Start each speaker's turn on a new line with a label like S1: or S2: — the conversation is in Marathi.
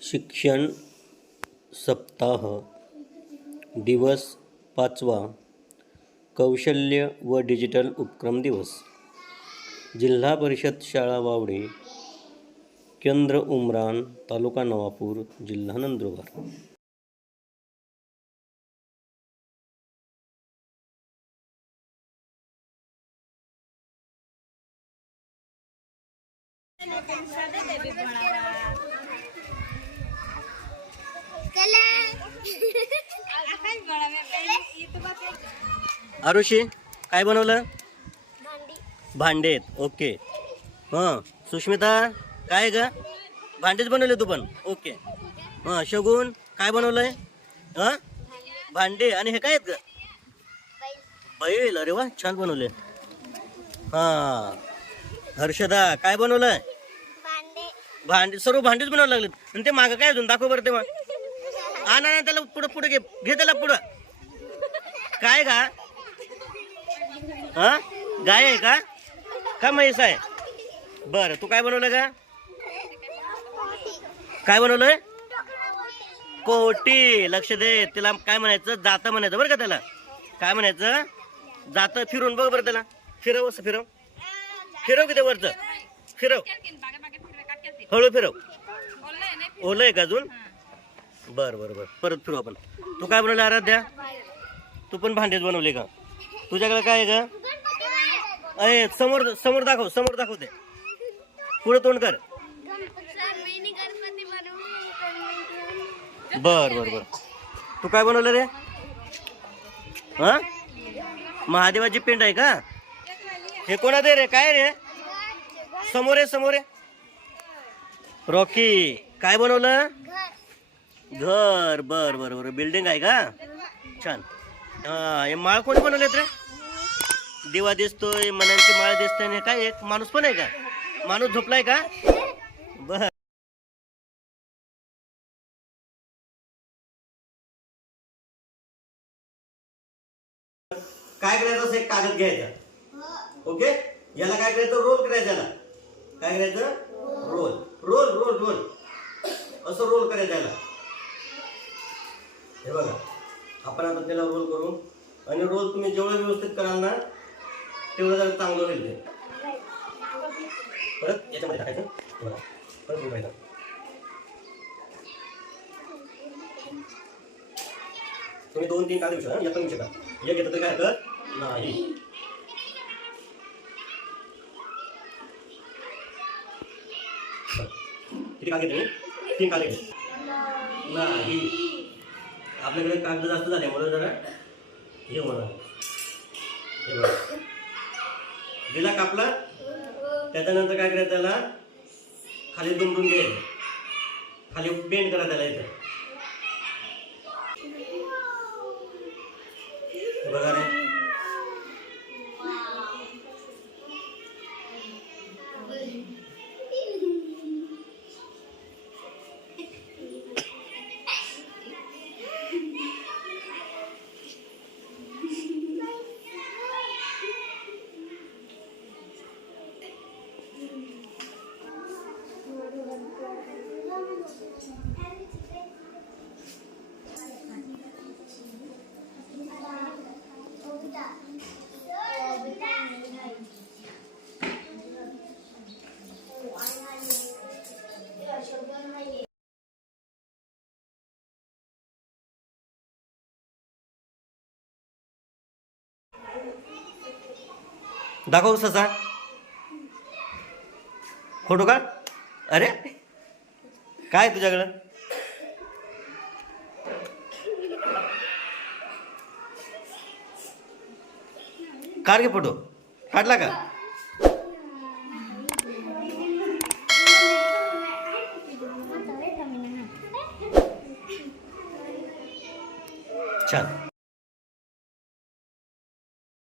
S1: शिक्षण सप्ताह दिवस पाचवा कौशल्य व डिजिटल उपक्रम दिवस जिल्हा परिषद शाळा वावडे केंद्र उमरान तालुका नवापूर जिल्हा नंदुरबार आरुषी काय बनवलं? भांडेत ओके. हां. सुष्मिता काय ग? भांडेच बनवले तू पण. ओके. हां शगुन काय बनवलंय? हां? भांडे. आणि हे काय आहेत ग? बैल. अरे वा छान बनवले. हां. हर्षदा काय बनवलंय? भांडे. सर्व भांडेच बनावं लागलेत. आणि ते मागं काय अजून? दाखव बरं तेव्हा. हा ना ना, त्याला पुढं पुढे घे घे त्याला पुढं काय का हा गाय आहे का का म्हैस आहे बरं तू काय बनवलं का काय बनवलंय कोटी लक्ष दे तिला काय म्हणायचं जात म्हणायचं बरं का त्याला काय म्हणायचं जात फिरून बघ बरं त्याला फिरव असं फिरव फिरव किती वरचं फिरव हळू फिरव ओलं आहे का अजून बर बर बर. परत फिरू आपण. तू काय बनवलं आराध्या? तू पण भांडेच बनवले का? तुझ्याकडे काय आहे का अरे समोर समोर दाखव समोर दाखव ते. पुढे तोंड कर. बर बर बर. तू काय बनवलं रे? हा? महादेवाची पेंट आहे का? हे कोणा दे रे? काय रे? समोर आहे समोर आहे रॉकी काय बनवलं? घर बर बर बर. बिल्डिंग आहे का? छान. हा हे माळ कोणी बनवलेत रे? दिवा दिसतोय मनांची माळ दिसतोय आणि काय एक माणूस पण आहे का? माणूस झोपलाय का? बर. काय करायचं असं एक कागद घ्यायचा. ओके? याला काय करायचं? रोल करायचा याला. काय करायचं? रोल. Roll roll roll. असं रोल करायचं याला. हे बघा आपण आता त्याला रोल करू. आणि रोल तुम्ही जेवढं व्यवस्थित कराल ना तेवढं जरा चांगलं होईल ते. परत याच्यामध्ये टाकायचं. बघा परत तुम्ही दोन तीन कागद घेऊ शकता एक पण घेऊ शकता एक घेतलं तर काय हरकत नाही. किती कागद घेतले तीन कागद घेतले नाही. आपल्याकडे कागद जास्त झाल्यामुळे जरा. हे होणार हे बघा. दिला कापला त्याच्यानंतर काय करायचं त्याला? खाली दुमडून घ्यायचं खाली बेंड करा त्याला इथं. बघा रे. दाखव ससा. फोटो काढ. अरे. काय आहे तुझ्याकडं? काढ घे फोटो. काढला का? छान.